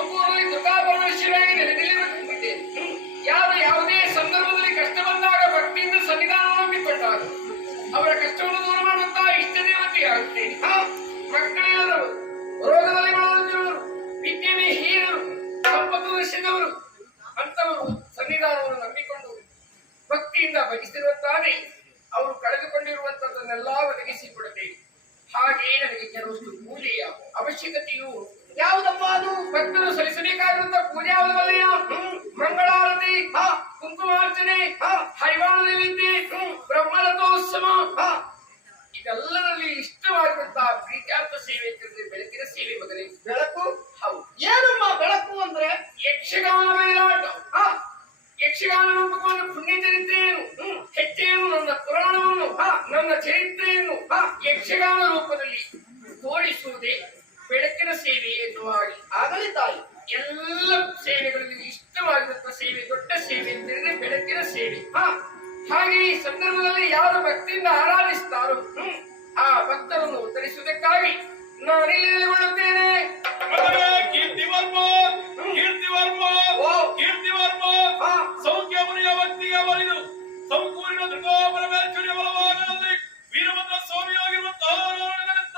ಸಂಪೂರ್ಣವಾಗಿ ದುರ್ಗಾಪರಮೇಶ್ವರಿಯಾಗಿ ನೆಲೆನಿಲ್ಲಿರುತ್ತೇನೆ. ಯಾವುದೇ ಸಂದರ್ಭದಲ್ಲಿ ಕಷ್ಟ ಬಂದಾಗ ಭಕ್ತಿಯಿಂದ ಸನ್ನಿಧಾನ ನಂಬಿಕೊಂಡಾಗ ಅವರ ಕಷ್ಟವನ್ನು ದೂರ ಮಾಡುತ್ತಾ ಇಷ್ಟ ದೇವತೆಯಾಗುತ್ತೇನೆ. ಮಕ್ಕಳಿಲ್ಲದವರು, ರೋಗದಲ್ಲಿ ಬಳಲುತ್ತಿರುವವರು, ವಿದ್ಯೆ ಹೀನರು, ಸಂಪತ್ತು ನಶಿದವರು ಅಂತವರು ಸನ್ನಿಧಾನವನ್ನು ನಂಬಿಕೊಂಡು ಭಕ್ತಿಯಿಂದ ಭಜಿಸಿರುತ್ತಾನೆ ಅವರು ಕಳೆದುಕೊಂಡಿರುವಂತದ್ದನ್ನೆಲ್ಲ ಒದಗಿಸಿಕೊಡುತ್ತೇನೆ. ಹಾಗೆಯೇ ನನಗೆ ಕೆಲವಷ್ಟು ಪೂಜೆಯ ಅವಶ್ಯಕತೆಯು ಯಾವುದಪ್ಪ ಅದು? ಭಕ್ತರು ಸಲ್ಲಿಸಬೇಕಾಗಿರುವಂತಹ ಪೂಜೆ ಯಾವುದಲ್ಲಯ್ಯ? ಮಂಗಳಾರತಿ, ಕುಂಕುಮಾರ್ಚನೆ, ಹರಿವಾಣ ನೈವೇದ್ಯ, ಬ್ರಹ್ಮರಥೋತ್ಸವ, ಇದೆಲ್ಲರಲ್ಲಿ ಇಷ್ಟವಾಗಿರುವಂತಹ ಪ್ರೀತ್ಯಾರ್ಥ ಸೇವೆ ಅಂತಂದ್ರೆ ಬೆಳಕಿನ ಸೇವೆ ಮಗನೇ. ಬೆಳಕು? ಹೌದು. ಏನಮ್ಮ ಬೆಳಕು ಅಂದ್ರೆ? ಯಕ್ಷಗಾನ ಬಯಲಾಟ. ಯಕ್ಷಗಾನ ರೂಪಕವನ್ನು ಪುಣ್ಯ ಚರಿತ್ರೆಯನ್ನು ಹೆಚ್ಚೇನು ನನ್ನ ಪುರಾಣವನ್ನು ನನ್ನ ಚರಿತ್ರೆಯನ್ನು ಯಕ್ಷಗಾನ ರೂಪದಲ್ಲಿ ತೋರಿಸುವುದೇ ಬೆಳಕಿನ ಸೇವೆ ಎನ್ನುವ ಹಾಗೆ. ಆಗಲಿ ತಾಯಿ, ಎಲ್ಲ ಸೇವೆಗಳಲ್ಲಿ ಇಷ್ಟವಾಗಿರುವಂತಹ ಸೇವೆ, ದೊಡ್ಡ ಸೇವೆ ಅಂತಂದ್ರೆ ಬೆಳಕಿನ ಸೇವೆ. ಹಾಗೆ ಈ ಸಂದರ್ಭದಲ್ಲಿ ಯಾರು ಭಕ್ತಿಯಿಂದ ಆರಾಧಿಸುತ್ತಾರೋ ಆ ಭಕ್ತರನ್ನು ಉತ್ತರಿಸುವುದಕ್ಕಾಗಿ ನಾನಿಲ್ಲಿ ನೆಲೆಗೊಳ್ಳುತ್ತೇನೆ. ಸೌಖ್ಯ ಮುನಿಯ ಭಕ್ತಿಗೆ ಬರಿದು ಸಂಪೂರ್ಣ ದುರ್ಗಾಪರಮೇಶ್ವರಿಯ ಬಲಭಾಗದಲ್ಲಿ ವೀರಭದ್ರ ಸ್ವಾಮಿಯಾಗಿರುವಂತಹ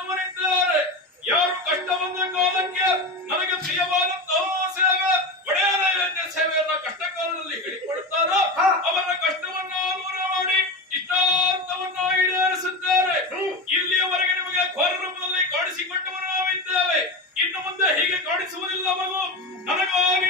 ಮನಿದ್ದಾರೆ. ಯಾರು ಕಷ್ಟ ಬಂದ ಕಾಲಕ್ಕೆ ನನಗೆ ಪ್ರಿಯವಾದಂತಹ ಸೇವೆ, ಒಡೆಯ ಸೇವೆಯನ್ನ ಕಷ್ಟ ಕಾಲದಲ್ಲಿ ಹೇಳಿಕೊಡುತ್ತಾರೋ ಅವರ ಕಷ್ಟವನ್ನ ದೂರ ಮಾಡಿ ಇಷ್ಟಾರ್ಥವನ್ನ ಈಡೇರಿಸುತ್ತಾರೆ. ಇಲ್ಲಿಯವರೆಗೆ ನಿಮಗೆ ಘೋರ ರೂಪದಲ್ಲಿ ಕಾಣಿಸಿಕೊಟ್ಟವರು ನಾವಿದ್ದೇವೆ. ಇನ್ನು ಮುಂದೆ ಹೀಗೆ ಕಾಣಿಸುವುದಿಲ್ಲ ಮಗು. ನನಗಾಗಿ